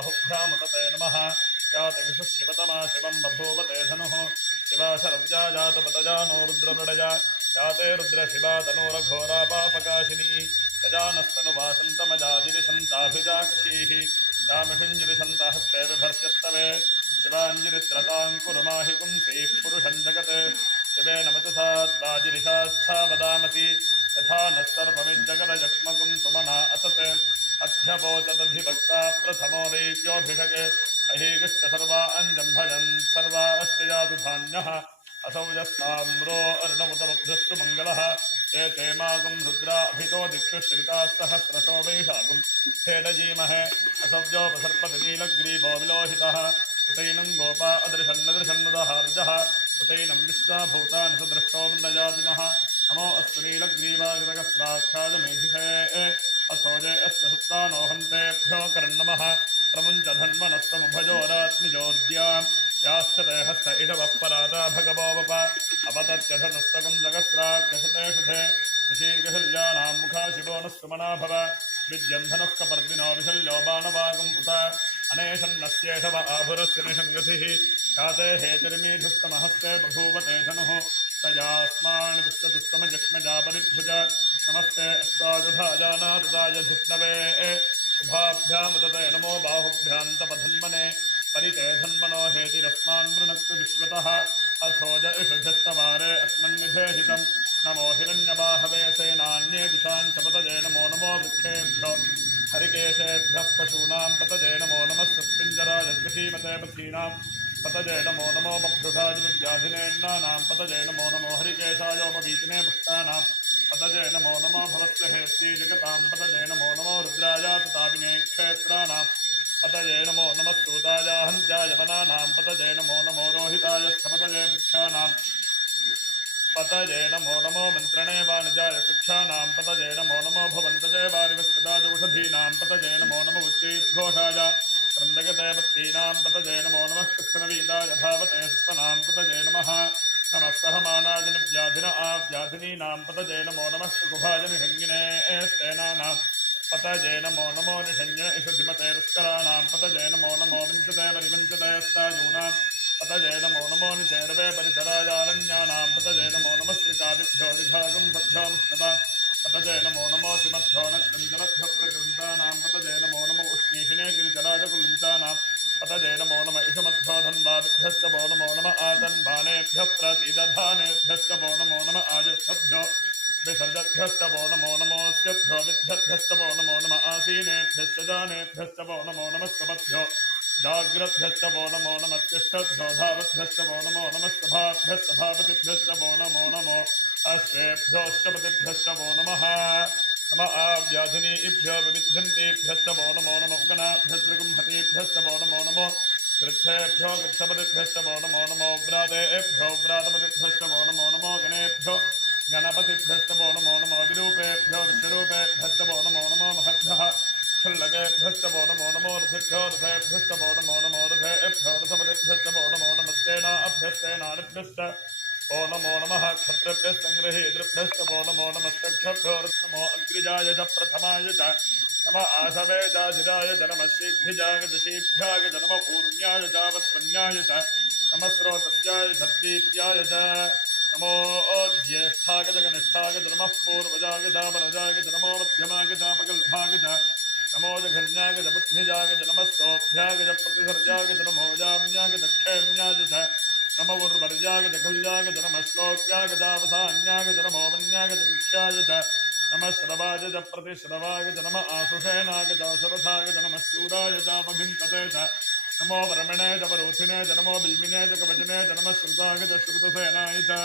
बाहुभ्यामुतते नमः याति विशुशिवतमा शिवं बभूवते धनुः शिवा शरव्या जातपतजानो रुद्रमृडया याते रुद्रशिवा तनूरघोरा पापकाशिनी यजानस्तनुवासन्तमजाजिरिशन्ताभिजाक्षीः तामिषुञ्जिरिशन्तहस्ते बिभर्ष्यस्तवे शिवाञ्जिरित्रतां कुरुमाहि पुंसीः पुरुषं जगत् शिवेन वचसात्वाजिरिषाच्छा वदामसि यथा नः सर्वमिज्जगदजक्ष्मकुं सुमना असत् अध्यवोचदधिभक्ता प्रथमो दैव्योऽभिषके अहीकृष्ट सर्वा अञ्जम्भजन् सर्वा अष्टजातु धान्यः असौ यस्ताम्रो अर्णमुतमभ्यस्तु मङ्गलः ये ते मागुं रुद्राभितो दिक्षु श्रिताः सहस्रशो वैशाखुं हेडजीमहे असव्योपसर्पति नीलग्रीवो विलोहितः उतैनं गोपा अदृशन्नदृशन्नुदहार्जः उतैनं विश्वा भूतानि सदृष्टो मृडजातिनः नमो अस्तु नीलग्रीवाजगस्राक्षाजमेधिषे असोजे अस्य सुप्तानो हन्तेभ्यो कर्णमः प्रमुञ्च धन्वनस्तमुभजोरात्मिजोर्द्याम् याश्च ते हस्त इषवः पराता भगवोपप अपतत्यधनुस्तकं जगस्राक्षसते शुधे निशीर्घशल्यानां मुखा शिवो नः सुमना भव विद्यन्धनः कपर्दिनो विशल्यो बाणवागम् उत अनेशन्नस्येषव आभुरस्य निषङ्गसिः काते हेतिर्मीधुस्तमहस्ते बभूवते धनुः तयास्मान् विश्वदुस्तमजक्ष्मजापरिभुज नमस्ते अस्ताजुधाजानादुदाय धिष्णवे उभाभ्यामुदते नमो बाहुभ्यान्तपधन्मने परिते धन्मनो हेतिरस्मान् वृणक्तु विश्वतः अथोज इषुधस्तवारे अस्मन्निधेहितं नमो हिरण्यबाहवे सेनान्ये दिशाञ्च पतजे नमो नमो वृक्षेभ्यो हरिकेशेभ्यः पशूनां पतजे नमो नमः सत्पिञ्जराजद्विषीमते पथीनां पतजे नमो नमो बभ्रुषादिव्याधिनेन्नानां पतजे नमो नमो हरिकेशायोपवीतिने पुष्टानां पतजे नमो नमो भवस्य हेत्यै जगतां पतजे नमो नमो रुद्राजातताविने क्षेत्राणां पतजे नमो नमः सूताय हन्त्याय वनानां पतजे नमो नमो रोहिताय स्थपतये वृक्षाणां पतजे नमो नमो मन्त्रणे वाणिजाय कक्षाणां पतजे नमो नमो भवन्तजे वारिवस्पदाजौषधीनां पतजे नमो नमो उच्चैर्घोषाय क्रन्दगते पत्तीनां पतजे नमो नमः कृत्स्नवीताय धावते सुत्पनां पतजे नमः नमः सहमानाजनिव्याधिन आव्याधिनीनां पतजे नमो नमः सुकुभाय निषङ्गिने स्तेनानां पतजे नमो नमो निषञ्जन इषुधिमते रुस्कराणां पतजे नमो नमो विञ्चते परिवञ्चते स्तायूनां पतजे नमो नमो निचेरवे परिचरायारण्यानां पतजे नमो नमः श्रिकादिभ्यो दिघागं तद्भ्यो मुष्णतां पतजे नमो नमो सिमद्भ्यो नक्रञ्जनभ्यो प्रकृन्तानां पतजे नमो नमो उष्णीषिणे गिरिचराजकुलिञ्चानां पतजे नमो नम इषुमद्भ्यो धन्वादिभ्यश्च वो नमो नम आतन्वानेभ्यः प्रतिदधानेभ्यश्च वो नमो नम आजिष्ठभ्यो विसर्जभ्यश्च वो नमो नमोऽस्यभ्यो विद्यभ्यश्च वो नमो नम आसीनेभ्यश्च जानेभ्यश्च वो नमो नमस्तमभ्यो जाग्रद्भ्यश्च वो नमो नमस्तिष्ठभ्यो धावद्भ्यश्च वो नमो नमस्तभाभ्यश्च भापतिभ्यश्च वो नमो नमो अश्वेभ्योऽष्टपतिभ्यश्च वो नमः नम आव्याधिनीभ्यो विविध्यन्तेभ्यश्च वो नमो नमो गणाभ्यस्त्रिगुम्भतेभ्यश्च वो नमो नमो कृच्छेभ्यो कृच्छपतिभ्यश्च वो नमो नमो व्रातेभ्यो व्रातपतिभ्यश्च वो नमो नमो गणेभ्यो गणपतिभ्यश्च वो नमो नमो विरूपेभ्यो विश्वरूपेभ्यश्च वो नमो नमो महद्भ्यः क्षुल्लकेभ्यश्च वो नमो नमो रथेभ्यो रथेभ्यश्च वो नमो नमो रथेभ्यो रथपतिभ्यश्च वो नमो नमस्तेनाभ्यस्तेनादिभ्यश्च वो नमो नमः क्षत्रिभ्यस्सङ्गृहीतृभ्यश्च वो नमो नमस्तक्षभ्यो नमो अग्रिजाय च प्रथमाय च नम आसवे चाधिराय च नमः शीघ्रिजाय च शीभ्याय च नमः पूर्ण्याय चावस्वन्याय च नमः स्रोतस्याय च दीप्याय च नमो ज्येष्ठाय च कनिष्ठाय च नमः पूर्वजाय च परजाय च नमो मध्यमाय च अपकल्पाय च नमो जघन्याय च बुद्धिजाय च नमः सोऽभ्याय च प्रतिसर्जाय च नमो जाम्याय च क्षेम्याय च नमो उर्वर्याय च खल्याय च नमः श्लोक्याय च अवसान्याय च नमो वन्याय च शिक्षाय च नमः श्रवाय च प्रतिश्रवाय च नमः आशुषेणाय च शरथाय च नमः शूराय चापभिन्तते च नमो वर्मणे च वरूथिने च नमो बिल्मिने च कवचने च नमः श्रुताय च श्रुतसेनाय च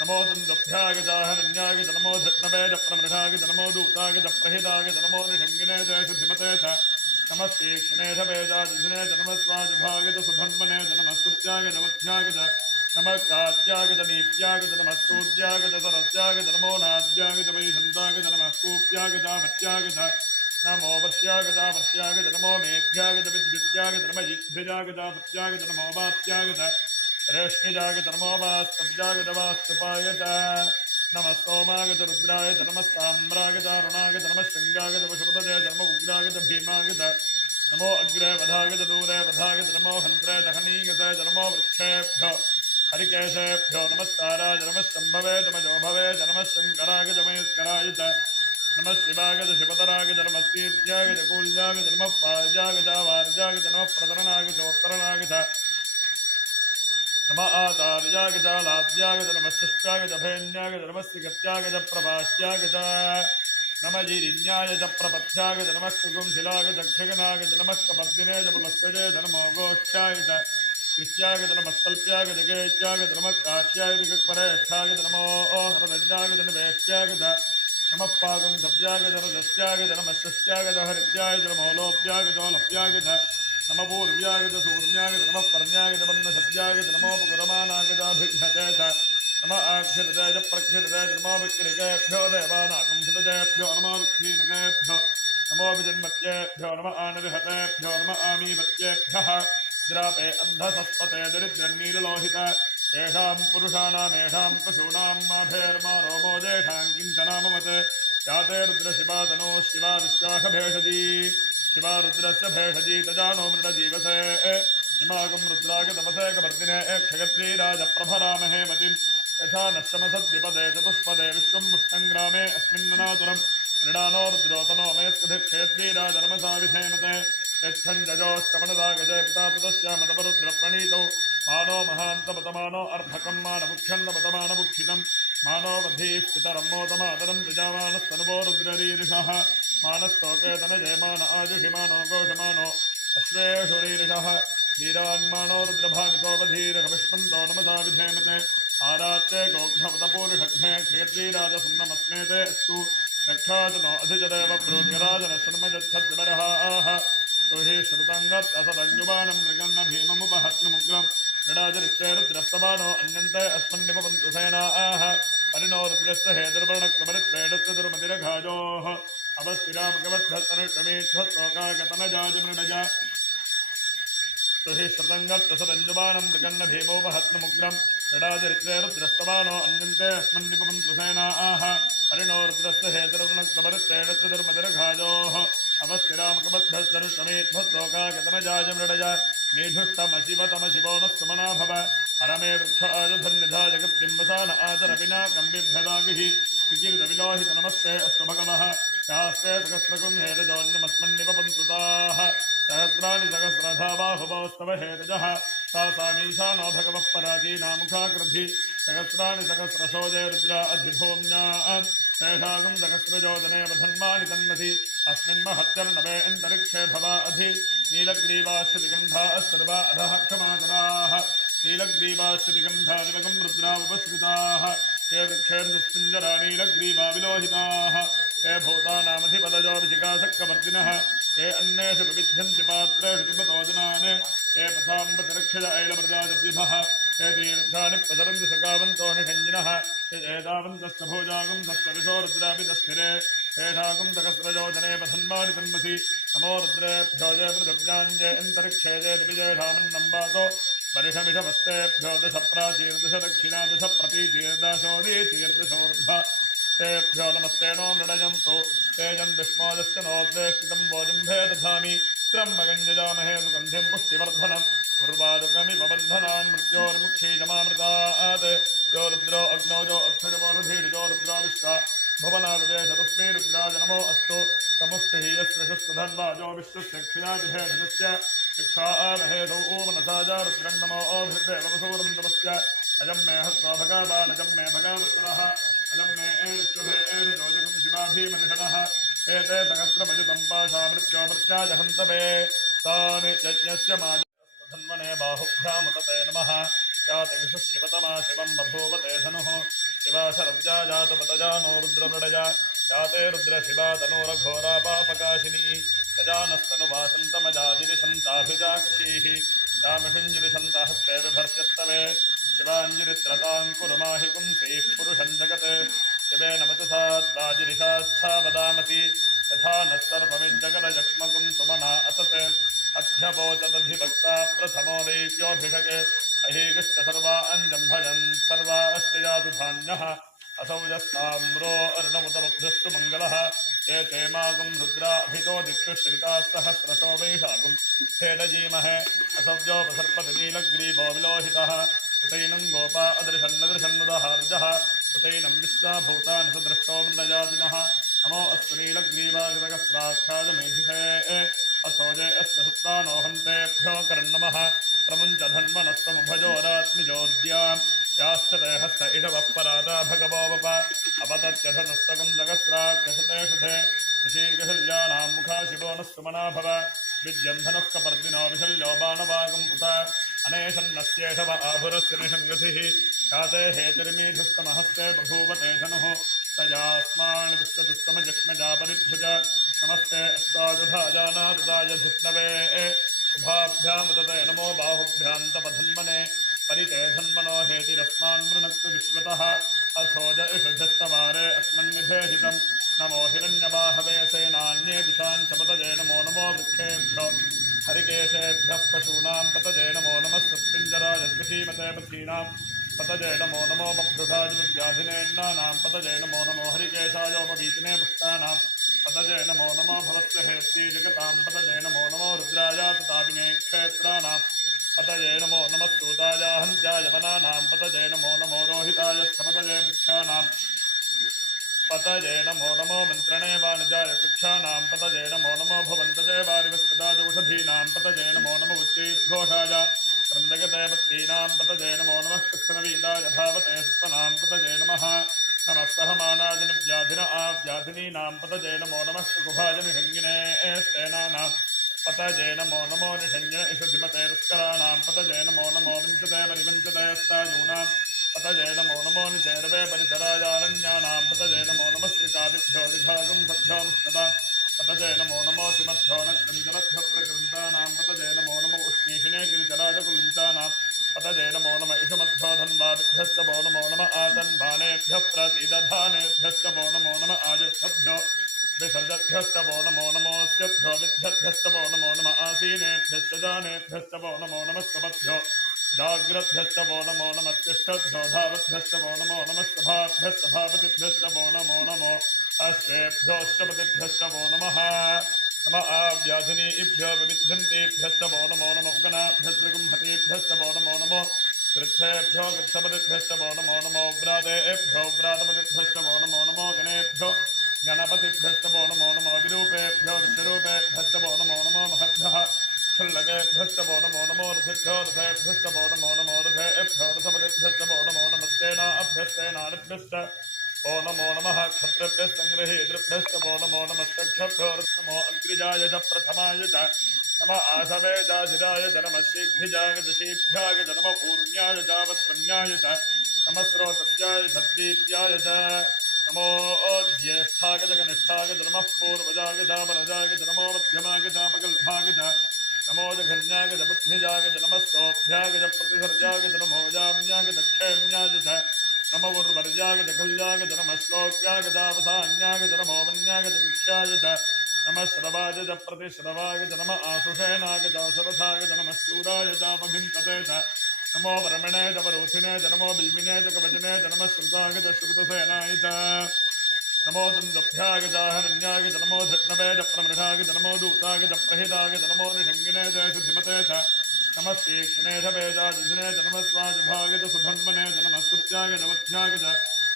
नमो दुन्दुभ्याय च हरण्याय च नमो धृष्णवे च प्रमृषाय च नमो दूताय च प्रहिताय च नमो निषङ्गिने च शुद्धिमते च नमः तीक्ष्णे च वेदाजिने च नमः स्वाजुभाय च सुधन्वने च नमः स्तुत्याय च मध्याय च नमः कात्याय च नीत्याय च नमः स्तूत्याय च सरस्याय च नमो नाद्याय च वैधन्ताय च नमः कूप्याय च मत्याय च नमो वर्ष्याय च वर्ष्याय च नमो मेघ्याय च विद्युत्याय च नमः जिह्विजाय च सत्याय च नमो वात्याय च रेष्मिजाय च नमो वास्तव्याय च वास्तुपाय च नमः सोमाय च रुद्राय च नमः साम्राय च अरुणाय च नमः शृङ्गाय च पशुपतये च नमः उग्राय च भीमाय च नमो अग्रे वधागत दूरे वधागत नमो हन्त्रे दहनीगत नमो वृक्षेभ्यो हरिकेशेभ्यो नमस्काराय नमः शम्भवे नमजो भवे नमः शङ्कराय नमस्कराय च नमः शिवाय शिवतराय नमस्तीर्त्याय कूल्याय नमः पार्याय वार्याय नमः प्रतरणाय चोत्तरणाय नम आचार्याय च लाभ्याय नमः शिष्टाय च भेन्याय नमः सिगत्याय च प्रभाष्याय च नम ईरिण्याय च प्रपथ्याय च नमः कुकुंशिलाय च क्षगनाय च नमः कपर्दिने च पुलस्त्ये च नमो गोष्ठ्याय च कृष्याय च नमः कल्प्याय च गेत्याय च नमः काश्याय च परेष्ठाय च नमो हरदज्ञाय च निवेष्ट्याय च नमः पाकं सव्याय च रजस्याय च नमः शस्याय च हरित्याय च नमो लोप्याय च लप्याय च नम पूर्व्याय च सूर्याय च नमः पर्ण्याय च वन्नसद्याय च नमोपकुरमानाय च भिघ्नते च नम आक्षिरते च प्रक्षिरते च नमो विक्रिकेभ्यो देवानागुंसितजेभ्यो नमो वृक्षीनकेभ्यो नमो विजन्मत्येभ्यो नम आनविहतेभ्यो नम आमीवत्येभ्यः द्रापे अन्धसस्पते दरिद्रन्नीललोहित येषां पुरुषाणामेषां पशूनां माभेर्मा रोमो जेषां किञ्चनाममत् याते रुद्रशिवा तनो शिवा विश्वाखभेषजी शिवा रुद्रस्य भेषजी तजानो मृडजीवसे इमागं रुद्राग तपसे कवर्दिने क्षयत्रीराजप्रभरामहे मतिं यथा नश्यमसद्विपदे चतुष्पदे विश्वं पुष्टङ्ग्रामे अस्मिन्ननातुरं मृडानो रुद्रोतनो मयस्कधिक्षेत्रीराजनमसा विधेमते यच्छञ्जजोश्चमनदागजय पिता तदस्यामतपरुद्रप्रणीतौ मानो महान्तपतमानो अर्भकं मानमुख्यन्नपतमानमुक्षितं मानो वधीः पितरं मोदमातरं प्रजामानस्तनुवो रुद्ररीरिषः मानस्तोके तनजयमान आजुषिमानो घोषमानो अश्वेषुरीरिषः वीरान्मानो रुद्रभामितोपधीरकविष्मन्तो नमसा विधेमते आरात्ये गोघ्नवतपूरुषघ्ने क्षेत्रीराजसन्नमस्मेते अस्तु रक्षातु नो अधिजदेव प्रोग्यराजनश्रमजच्छद्वरहाः रोहि श्रुतङ्गत्तसदञ्जुबाणं मृगन्न भीममुपहत्नुमुग्रं क्रीडाचरित्रे रुद्रस्तवानो अन्यन्ते अस्मन्निपवन्तु सेनाः परिणो रुद्रस्य हेतुर्वर्णक्लमरित्रेडस्य दुर्मतिरघाजोः अवस्थिरामगवद्धतनुष्टमीध्वस्तोकागतनजाजमृडज तुहि श्रुतङ्गत्तसदञ्जुबाणं मृगन्न भीमोपहत्नुमुग्रं क्रीडाचरित्रे रुद्रस्तवानो अन्यन्ते अस्मन्निपवन्तु सेनाः परिणो रुद्रस्य हेतुर्वर्णक्लमरित्रेडस्य दुर्मतिरघाजोः अवस्थिरामगवद्धतनुष्टमीध्वस्तोकागतनजाजमृडज मेधुष्टमशिवतमशिवो नः सुमना भव हरमे वृक्ष आजुधन्यधा जगत्तिम्बसान आचरपिनाकं बिभ्रदागिः विकीर्तविलोहित नमस्ते अस्तु भगवः शास्ते सहस्रकुं हेतजोन्यमस्मन्निपपन्तु ताः सहस्राणि सहस्रधा बाहुवस्तव हेतजः तासामीशानो भगवः पराचीनामुखाकृद्धि सहस्राणि सहस्रशो जय रुद्रा अधिभूम्यां तेषागं सहस्रजोजने वधन्मानि तन्मसि अस्मिन् महच्चर्णवे अन्तरिक्षे भवा अधि नीलग्रीवाश्रुतिगन्धा सर्वा अधः क्षमातराः नीलग्रीवाश्रुतिगन्धादिवगं रुद्रा उपस्कृताः ये वृक्षेर्निस्पिञ्जरा नीलग्रीवा विलोहिताः ये भूतानामधिपदजोऽभिषिकासक्कवर्तिनः ये अन्येषु विविध्यन्ति पात्रेषु पिबतोजनान् ये पथाम्बतिरक्षज ऐलमृदाजद्विभः ये तीर्थानि प्रचरन्ति सकावन्तो निषञ्जिनः ये एतावन्तस्य भोजागं तस्य विशो रुद्राभितस्थिरे तेषागं सहस्रजोजने वधन्मानि तन्मसि नमो रुद्रेभ्यो जय पृथिव्याञ्जय अन्तरिक्षे जय दिविजेषामन्नं वातो वर्षमिषमस्तेभ्यो दश प्राचीर्दश दक्षिणा दश प्रतीचीर्दशोदीचीर्दशोर्ध्व तेभ्यो नमस्ते नो नृडयन्तु तेजं विष्मोदस्य नोद्वेष्टितं भोजम्भे दधामि त्र्यम्बकञ्जजामहे सुगन्धिं पुष्टिवर्धनं उर्वारुकमिव बन्धनान् मृत्योर्मुक्षीजमामृतात् यो रुद्रो अग्नौजो अक्षजवोरुधीर्जो रुद्रो विश्वा भुवनाविवेशतस्मै रुद्राज नमो अस्तु तमुष्टिः यस्य शुस्तधन्वाजो विश्वस्य क्षिणादिभेषजस्य शिक्षारहेदौ ओमनसाजा रुद्रं नमो ओभृदेवसूरन्दवस्य अजं मे हस्तो भगवानजं मे भगवत्तरः अजं मे एर्षुभे एर्जोजगं शिवाभीमनिषणः एते सहस्रमजुतं पाशा मृत्यो मृत्याज हन्तवे तानि यज्ञस्य माजन्वने बाहुभ्यामुतते नमः याति विशुशिवतमा शिवं बभूवते धनुः शिवा शरव्या जातपतजानो रुद्रमृडजा जाते रुद्रशिवा तनूरघोरा पापकाशिनी तजानस्तनुवासन्तमजाजिरिशन्ताभिजाक्षीः तामिषुञ्जिरिशन्तहस्ते बिभर्ष्यस्तवे शिवाञ्जिरित्रतां कुरुमाहि पुंसीः पुरुषं जगत् शिवेन वचसा त्वाजिरिषाच्छा वदामसि यथा नः सर्वमिज्जगदजक्ष्मकुं सुमना असत् अध्यवोचदधिभक्ता प्रथमो दैव्योऽभिषके अहीगश्च सर्वा अञ्जम्भजन् सर्वा अस्ति जातु धान्यः असौ यस्ताम्रो अर्णमुतमुग्धस्तु मङ्गलः एते मागं रुद्राभितो दिक्षु श्रिताः सहस्रशो वैशागुः हेडजीमहे असव्योपसर्पतिनीलग्रीवो विलोहितः उतैनं गोपा अदृशन्नदृशन्नुदहार्जः उतैनं विश्वाभूतान् सदृष्टो मृदजातिनः नमो अस्त्रीलग्रीवाजगस्राक्षाजमेधिषे असोजे अस्य सुप्तानो हन्तेभ्यो कर्णमः प्रमुञ्च धन्वनस्तमुभजोरात्मिजोद्याम् याश्च ते हस्त इषवः पराता भगवो वप अपतत्यधनुस्तकं जगस्राक्षसते शुधे ऋषीर्गशल्यानां मुखा शिवो न सुमना भव विद्यन्धनः कपर्दिनो विशल्यो बाणवागम् उत अनेशन्नस्येषव आभुरस्य निषङ्गसिः काते हेतिर्मीधुस्तमहस्ते बभूव ते धनुः तयास्मान् विश्वदुस्तमजक्ष्मजापरिभुज नमस्ते अस्ताजुधाजानादुदाय धिष्णवे उभाभ्यामुदते नमो बाहुभ्यां तपधन्मने परिते धन्मनो हेतिरस्मान् वृणक्तु विश्वतः अथोज इषुधस्तवारे अस्मन्निधेहितं नमो हिरण्यवाहवे सेनान्ये दिशां च पतजे नमो नमो वृक्षेभ्यो हरिकेशेभ्यः पशूनां पतजे नमो नमः सत्पिञ्जराय कृषीमते पथीनां पतजे नमो नमो बभ्रुषाजुव्याधिनेन्नानां पतजे नमो नमो हरिकेशायोपवीतिने पुष्टानां पतजे नमो नमो भवस्य हेत्ति जगतां पतजे नमो नमो रुद्राय तताविने क्षेत्राणां पतजे नमो नमः सूताय हन्त्याय वनानां पतजे नमो नमो रोहिताय स्थपतजे वृक्षाणां पतजे नमो नमो मन्त्रणे वाणिजाय कक्षाणां पतजे नमो नमो भवन्तजे वारिवस्पदाजौषधीनां पतजे नमो नमो उच्चैर्घोषाय क्रन्दगते पत्नीनां पतजे नमो नमः कृत्स्नवीताय धावते सुत्वनां पतजे नमः नमः सहमानाय निव्याधिन आव्याधिनीनां पतजे नमो नमः सुकुभाय निषङ्गिने स्तेनानां पतजे नमो नमो निषञ्जन इषुधिमते रुस्कराणां पतजे नमो नमो विञ्चते परिवञ्चते स्तायूनां पतजे नमो नमो निचेरवे परिचरायारण्यानां पतजे नमो नमः श्रीकादिभ्यो दिघागं सभ्यो मुष्णतां पतजे नमो नमो श्रीमद्भ्यो नक्षञ्जनभ्यो प्रकृन्तानां पतजे नमो नमो उष्णीषिणे गिरिजराजकुलिञ्चानां पतजे नमो नम इषुमद्भ्यो धन्वादिभ्यश्च वो नमो नम आतन्वानेभ्यः प्रतिदधानेभ्यश्च वो नमो नम आयुष्यभ्यो विसर्जभ्यश्च वो नमो नमोऽस्यभ्यो विद्यभ्यश्च वो नमो नम आसीनेभ्यश्च दानेभ्यश्च वो नमो नमः स्वभ्यो जाग्रद्भ्यश्च वो नमो नमः तिष्ठद्भ्यो धावद्भ्यश्च वो नमो नमः सभाभ्यश्च भावतिभ्यश्च वो नमो नमो अश्वेभ्योऽष्टपतिभ्यश्च वो नमः नम आव्याधिनीभ्यो विविध्यन्तेभ्यश्च वो नमो नमो गणाभ्यश्च गुम्भतेभ्यश्च वो नमो नमो कृच्छेभ्यो कृच्छपतिभ्यश्च वो नमो नमो व्रातेभ्यो व्रातपतिभ्यश्च वो नमो नमो गणेभ्यो गणपतिभ्यश्च वो नमो नमो विरूपेभ्यो विश्वरूपेभ्यश्च वो नमो नमो महद्भ्यः क्षुल्लकेभ्यश्च वो नमो नमो रथेभ्यो रथेभ्यश्च वो नमो नमो रथेभ्यो रथपतिभ्यश्च वो नमो नमस्तेनाभ्यस्तेनादिभ्यश्च वो नमो नमः क्षत्रिभ्यस्सङ्गृहीतृभ्यश्च वो नमो नमस्तक्षभ्यो नमो अग्रिजाय च प्रथमाय च नम आसवे चाधिराय च नमः शीघ्रिजाय च शीभ्याय च नमः पूर्ण्याय च वस्वन्याय च नमः स्रोतस्याय सद्दीप्याय च नमो ज्येष्ठाय च कनिष्ठाय च नमः पूर्वजाय च परजाय च नमो मध्यमाय च अपकल्पाय च नमो जघन्याय च बुद्धिजाय च नमः सोऽभ्याय च प्रतिसर्जाय च नमो जाम्याय च क्षेम्याय च नमो उर्वर्याय च खल्याय च नमः श्लोक्याय च अवसान्याय च नमो वन्याय च कक्ष्याय च नमः श्रवाय च प्रतिश्रवाय च नमः आशुषेणाय च शरथाय च नमः शूराय च अपभिन्तते च नमो वर्मणे च वरूथिने च नमो बिल्मिने च कवचने च नमः श्रुताय च श्रुतसेनाय च नमो दुन्दुभ्याय च हरण्याय च नमो धृष्णवे च प्रमृषाय च नमो दूताय च प्रहिताय च नमो निषङ्गिने च शुद्धिमते च नमः तीक्ष्णे च वेदाजिने च नमः स्वाजुभाय च सुधन्वने च नमः स्तुत्याय च वध्याय च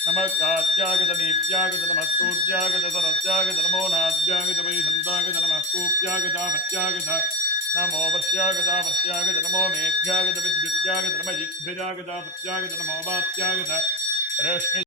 नमः कात्याय च नीत्याय च नमः स्तूत्याय च सरस्याय च नमो नाद्याय च वैधन्ताय च नमः कूप्याय च मत्याय च नमो वर्ष्याय च वर्ष्याय च नमो मेघ्याय च विद्युत्याय च नमः जिह्विजाय च वत्याय च नमो वात्याय च रेष्मि